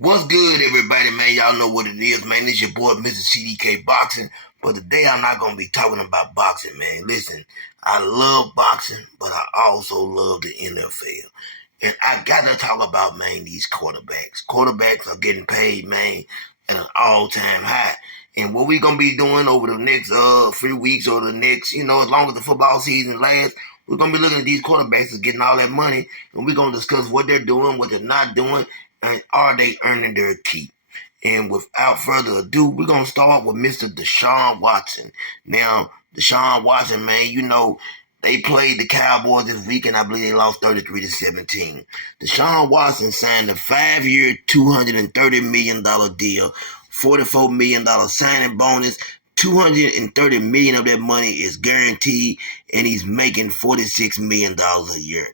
What's good, everybody, man? Y'all know what it is, man. It's your boy, Mr. CDK Boxing. But today I'm not going to be talking about boxing, man. Listen, I love boxing, but I also love the NFL. And I got to talk about, man, these quarterbacks. Quarterbacks are getting paid, man, at an all-time high. And what we going to be doing over the next few weeks or the next, as long as the football season lasts, we're going to be looking at these quarterbacks and getting all that money. And we're going to discuss what they're doing, what they're not doing, and are they earning their keep? And without further ado, we're going to start with Mr. Deshaun Watson. Now, Deshaun Watson, man, they played the Cowboys this week, and I believe they lost 33-17. Deshaun Watson signed a 5-year, $230 million deal, $44 million signing bonus. $230 million of that money is guaranteed, and he's making $46 million a year.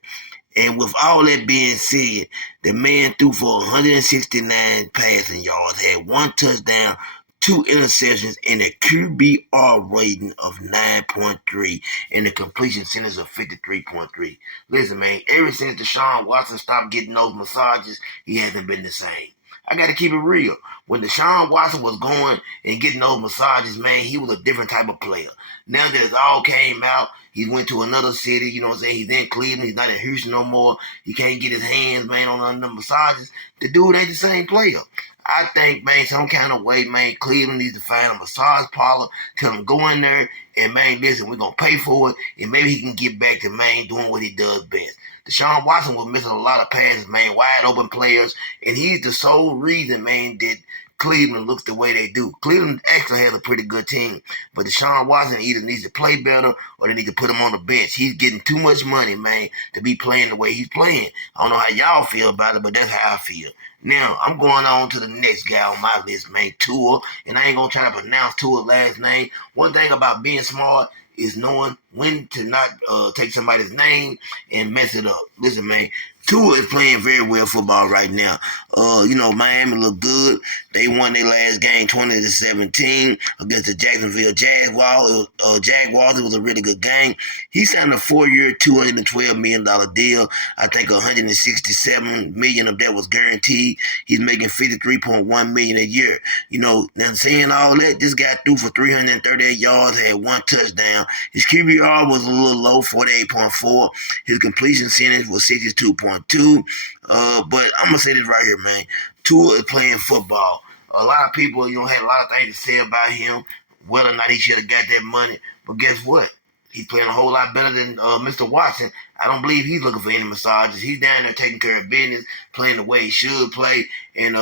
And with all that being said, the man threw for 169 passing yards, had one touchdown, two interceptions, and a QBR rating of 9.3 and a completion percentage of 53.3. Listen, man, ever since Deshaun Watson stopped getting those massages, he hasn't been the same. I got to keep it real. When Deshaun Watson was going and getting those massages, man, he was a different type of player. Now that it all came out, he went to another city, you know what I'm saying? He's in Cleveland. He's not in Houston no more. He can't get his hands, man, on none of the massages. The dude ain't the same player. I think, man, some kind of way, man, Cleveland needs to find a massage parlor, tell him go in there, and, man, listen, we're going to pay for it, and maybe he can get back to, man, doing what he does best. Deshaun Watson was missing a lot of passes, man, wide open players, and he's the sole reason, man, that Cleveland looks the way they do. Cleveland actually has a pretty good team, but Deshaun Watson either needs to play better or they need to put him on the bench. He's getting too much money, man, to be playing the way he's playing. I don't know how y'all feel about it, but that's how I feel. Now, I'm going on to the next guy on my list, man, Tua, and I ain't going to try to pronounce Tua's last name. One thing about being smart is knowing when to not take somebody's name and mess it up. Listen, man, Tua is playing very well football right now. Miami look good. They won their last game 20-17 against the Jacksonville Jaguars. Jaguars. It was a really good game. He signed a 4-year, $212 million deal. I think $167 million of that was guaranteed. He's making $53.1 million a year. Now saying all that, this guy threw for 338 yards, had one touchdown. His QBR was a little low, 48.4. His completion percentage was 62.2. But I'm gonna say this right here, man. Tua is playing football. A lot of people, had a lot of things to say about him, whether or not he should have got that money. But guess what? He's playing a whole lot better than Mr. Watson. I don't believe he's looking for any massages. He's down there taking care of business, playing the way he should play. And,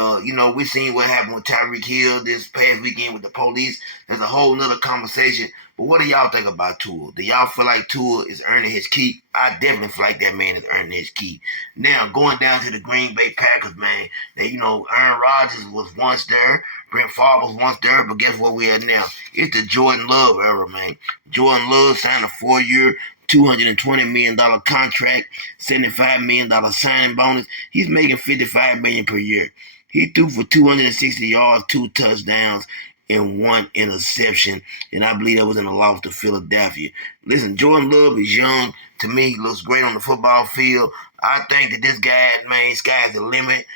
we seen what happened with Tyreek Hill this past weekend with the police. There's a whole nother conversation. But what do y'all think about Tua? Do y'all feel like Tua is earning his keep? I definitely feel like that man is earning his keep. Now, going down to the Green Bay Packers, man, Aaron Rodgers was once there. Brent Favre was once there, but guess what we have now? It's the Jordan Love era, man. Jordan Love signed a 4-year, $220 million contract, $75 million signing bonus. He's making $55 million per year. He threw for 260 yards, two touchdowns, and one interception, and I believe that was in a loss to Philadelphia. Listen, Jordan Love is young. To me, he looks great on the football field. I think that this guy, man, sky's the limit.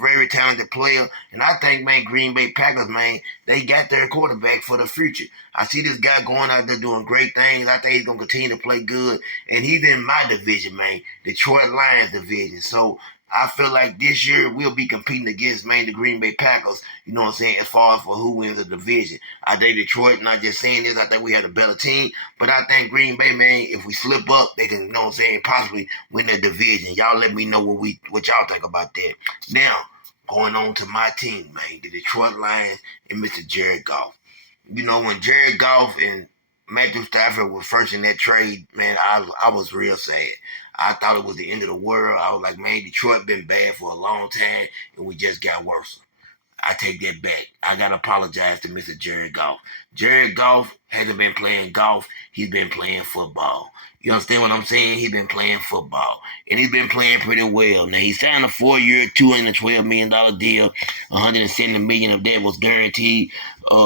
Very talented player. And I think, man, Green Bay Packers, man, they got their quarterback for the future. I see this guy going out there doing great things. I think he's going to continue to play good. And he's in my division, man, Detroit Lions division. So I feel like this year we'll be competing against, man, the Green Bay Packers, you know what I'm saying, as far as for who wins the division. I think Detroit, not just saying this, I think we have a better team, but I think Green Bay, man, if we slip up, they can, you know what I'm saying, possibly win the division. Y'all let me know what y'all think about that. Now, going on to my team, man, the Detroit Lions and Mr. Jared Goff. When Jared Goff and Matthew Stafford was first in that trade, man, I was real sad. I thought it was the end of the world. I was like, man, Detroit been bad for a long time, and we just got worse. I take that back. I got to apologize to Mr. Jared Goff. Jared Goff hasn't been playing golf. He's been playing football. You understand what I'm saying? He's been playing football. And he's been playing pretty well. Now, he signed a 4-year, $212 million deal. $170 million of that was guaranteed.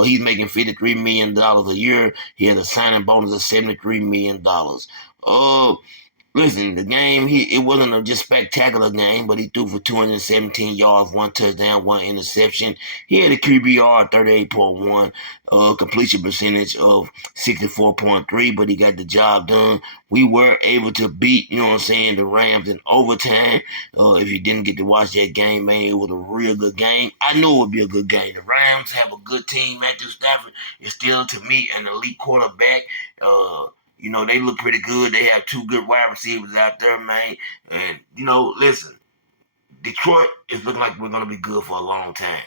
He's making $53 million a year. He had a signing bonus of $73 million. Listen, the game it wasn't a just spectacular game, but he threw for 217 yards, one touchdown, one interception. He had a QBR 38.1, completion percentage of 64.3, but he got the job done. We were able to beat, you know what I'm saying, the Rams in overtime. If you didn't get to watch that game, man, it was a real good game. I knew it would be a good game. The Rams have a good team. Matthew Stafford is still, to me, an elite quarterback. You know, they look pretty good. They have two good wide receivers out there, man. And, listen, Detroit is looking like we're going to be good for a long time.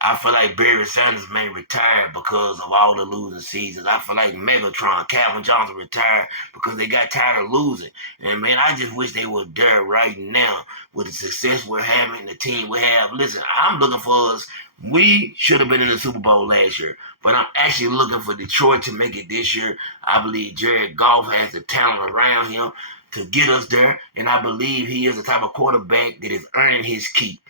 I feel like Barry Sanders may retire because of all the losing seasons. I feel like Megatron, Calvin Johnson retired because they got tired of losing. And, man, I just wish they were there right now with the success we're having, the team we have. Listen, I'm looking for us. We should have been in the Super Bowl last year, but I'm actually looking for Detroit to make it this year. I believe Jared Goff has the talent around him to get us there, and I believe he is the type of quarterback that is earning his keep.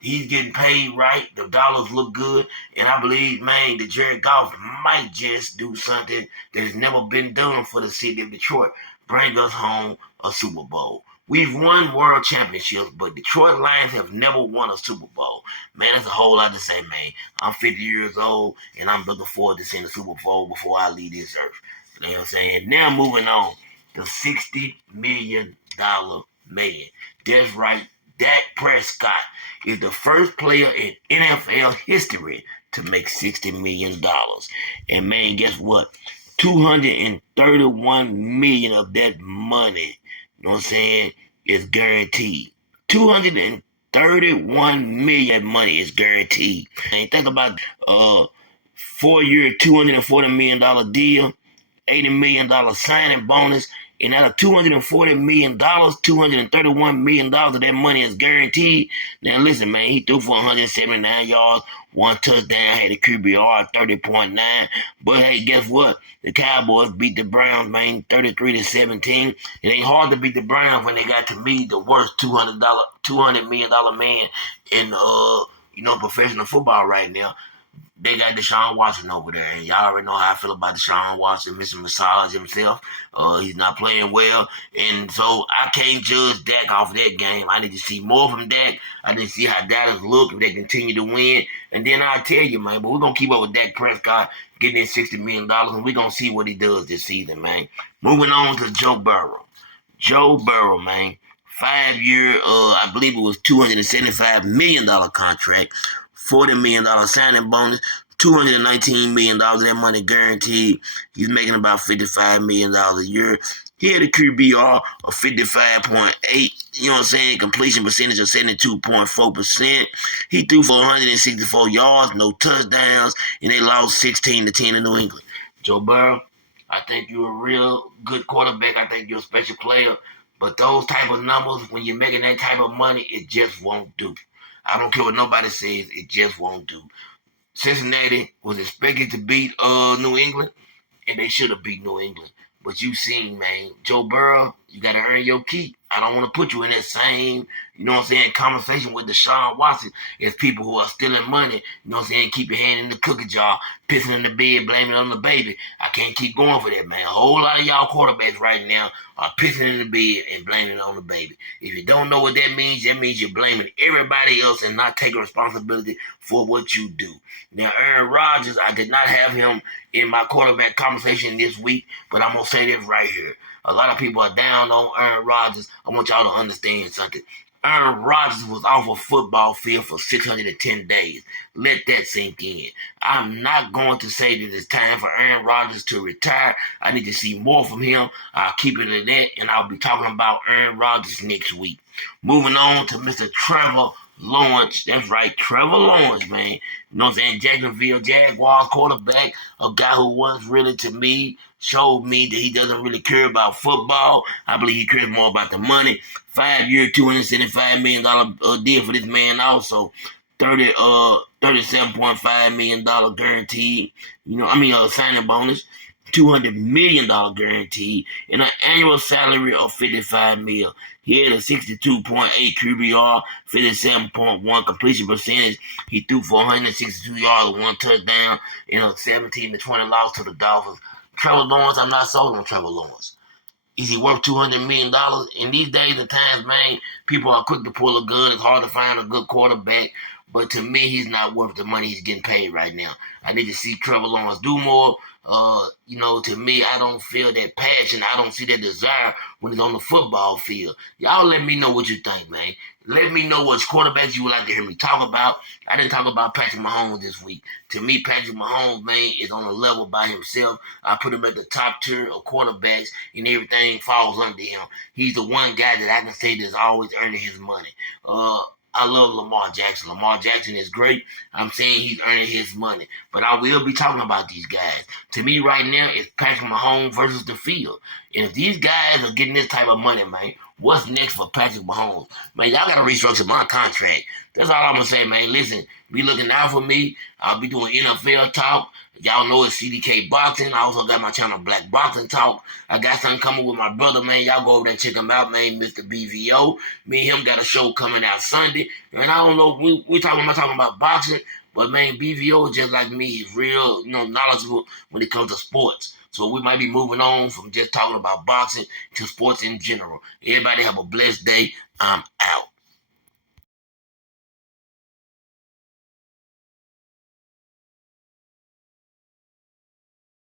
He's getting paid right. The dollars look good. And I believe, man, that Jared Goff might just do something that has never been done for the city of Detroit. Bring us home a Super Bowl. We've won world championships, but Detroit Lions have never won a Super Bowl. Man, that's a whole lot to say, man. I'm 50 years old, and I'm looking forward to seeing the Super Bowl before I leave this earth. You know what I'm saying? Now moving on. The $60 million man. That's right. Dak Prescott is the first player in NFL history to make $60 million. And man, guess what? 231 million of that money, you know what I'm saying, is guaranteed. 231 million money is guaranteed. And think about 4 year, $240 million deal. $80 million signing bonus, and out of $240 million, $231 million of that money is guaranteed. Now listen, man, he threw for 179 yards, one touchdown, had a QBR of 30.9. But hey, guess what? The Cowboys beat the Browns, man, 33-17. It ain't hard to beat the Browns when they got, to me, the worst $200 million man in professional football right now. They got Deshaun Watson over there, and y'all already know how I feel about Deshaun Watson, Mr. Massage himself. He's not playing well, and so I can't judge Dak off of that game. I need to see more from Dak. I need to see how Dallas look if they continue to win, and then I'll tell you, man. But we're gonna keep up with Dak Prescott getting his $60 million, and we're gonna see what he does this season, man. Moving on to Joe Burrow. Joe Burrow, man. 5 year, I believe it was $275 million contract, $40 million signing bonus, $219 million of that money guaranteed. He's making about $55 million a year. He had a QBR of 55.8, you know what I'm saying, completion percentage of 72.4%. He threw for 164 yards, no touchdowns, and they lost 16-10 to New England. Joe Burrow, I think you're a real good quarterback. I think you're a special player. But those type of numbers, when you're making that type of money, it just won't do. I don't care what nobody says, it just won't do. Cincinnati was expected to beat New England, and they should have beat New England. But you seen, man, Joe Burrow, you got to earn your keep. I don't want to put you in that same, you know what I'm saying, conversation with Deshaun Watson as people who are stealing money, you know what I'm saying, keep your hand in the cookie jar, pissing in the bed, blaming it on the baby. I can't keep going for that, man. A whole lot of y'all quarterbacks right now are pissing in the bed and blaming it on the baby. If you don't know what that means you're blaming everybody else and not taking responsibility for what you do. Now, Aaron Rodgers, I did not have him in my quarterback conversation this week, but I'm going to say this right here. A lot of people are down on Aaron Rodgers. I want y'all to understand something. Aaron Rodgers was off a football field for 610 days. Let that sink in. I'm not going to say that it's time for Aaron Rodgers to retire. I need to see more from him. I'll keep it at that, and I'll be talking about Aaron Rodgers next week. Moving on to Mr. Trevor Lawrence. That's right, Trevor Lawrence, man. You know what I'm saying? Jacksonville Jaguars quarterback, a guy who was really, to me, showed me that he doesn't really care about football. I believe he cares more about the money. 5 year, $275 million deal for this man also. 37.5 million guaranteed. Signing bonus. $200 million guaranteed, and an annual salary of $55 million. He had a 62.8 QBR, 57.1 completion percentage. He threw for 162 yards, one touchdown, in a 17-20 loss to the Dolphins. Trevor Lawrence, I'm not sold on Trevor Lawrence. Is he worth $200 million? In these days and times, man, people are quick to pull a gun. It's hard to find a good quarterback. But to me, he's not worth the money he's getting paid right now. I need to see Trevor Lawrence do more. To me, I don't feel that passion. I don't see that desire when he's on the football field. Y'all let me know what you think, man. Let me know what quarterbacks you would like to hear me talk about. I didn't talk about Patrick Mahomes this week. To me, Patrick Mahomes, man, is on a level by himself. I put him at the top tier of quarterbacks, and everything falls under him. He's the one guy that I can say that's always earning his money. I love Lamar Jackson. Lamar Jackson is great. I'm saying he's earning his money. But I will be talking about these guys. To me, right now, it's Patrick Mahomes versus the field. And if these guys are getting this type of money, man, what's next for Patrick Mahomes? Man, y'all got to restructure my contract. That's all I'm going to say, man. Listen, be looking out for me. I'll be doing NFL talk. Y'all know it's CDK Boxing. I also got my channel Black Boxing Talk. I got something coming with my brother, man. Y'all go over there and check him out, man. Mr. BVO. Me and him got a show coming out Sunday. And I don't know, we talking about boxing, but man, BVO is just like me. He's real, knowledgeable when it comes to sports. So we might be moving on from just talking about boxing to sports in general. Everybody have a blessed day. I'm out.